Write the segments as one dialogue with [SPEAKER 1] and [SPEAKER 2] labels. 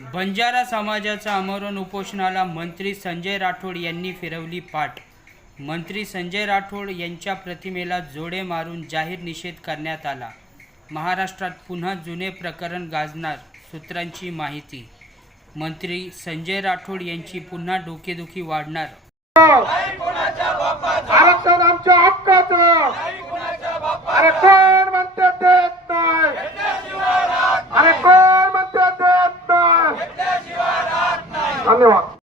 [SPEAKER 1] बंजारा समाजाच्या आमरण उपोषणाला मंत्री संजय राठोड यांनी फिरवली पाठ. मंत्री संजय राठोड यांच्या प्रतिमेला जोडे मारून जाहीर निषेध करण्यात आला. महाराष्ट्रात पुन्हा जुने प्रकरण गाजणार सूत्रांची माहिती. मंत्री संजय राठोड यांची पुन्हा डोकेदुखी वाढणार.
[SPEAKER 2] आरक्षण आमच्या हक्काचं! मुर्दाबाद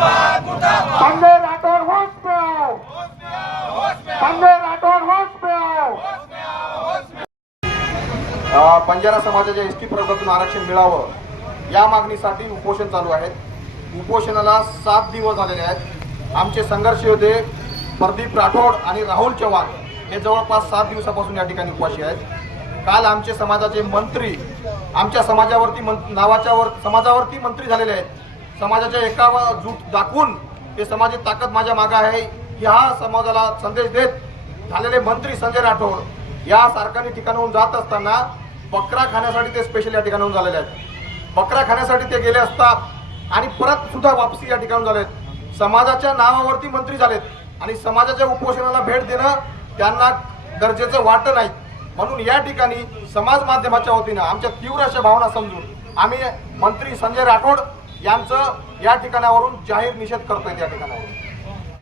[SPEAKER 2] संजय राठोड होश पे आओ संजय राठोड होश पे आओ
[SPEAKER 3] अ, बंजारा समाजाच्या एस टी प्रवर्गातून आरक्षण मिळावं या मागणीसाठी उपोषण चालू आहे उपोषणाला सात दिवस झालेले आहेत. आमचे संघर्ष होते प्रदीप राठोड आणि राहुल चव्हाण हे जवळपास सात दिवसापासून या ठिकाणी उपाशी आहेत. काल आमचे समाजाचे मंत्री आमच्या समाजावरती मं नावाच्या वर समाजावरती मंत्री झालेले आहेत. समाजाच्या एकावा जूट दाखवून ते समाजी ताकद माझ्या मागं आहे. ह्या समाजाला संदेश देत झालेले मंत्री संजय राठोड या सारखाने ठिकाणाहून जात असताना बकरा खाण्यासाठी ते स्पेशल या ठिकाणाहून झालेले आहेत. बकरा खाण्यासाठी ते गेले असता आणि परत सुद्धा वापसी या ठिकाणी झालेत. समाजाच्या नावावरती मंत्री झालेत. आणि समाजाच्या उपोषणाला भेट देणं त्यांना गरजेचं वाटत नाही. म्हणून या ठिकाणी समाज माध्यमाच्या वतीनं आमच्या तीव्र अशा भावना समजून आम्ही मंत्री संजय राठोड यांचं या ठिकाणावरून जाहीर निषेध करतोय त्या ठिकाणावरून.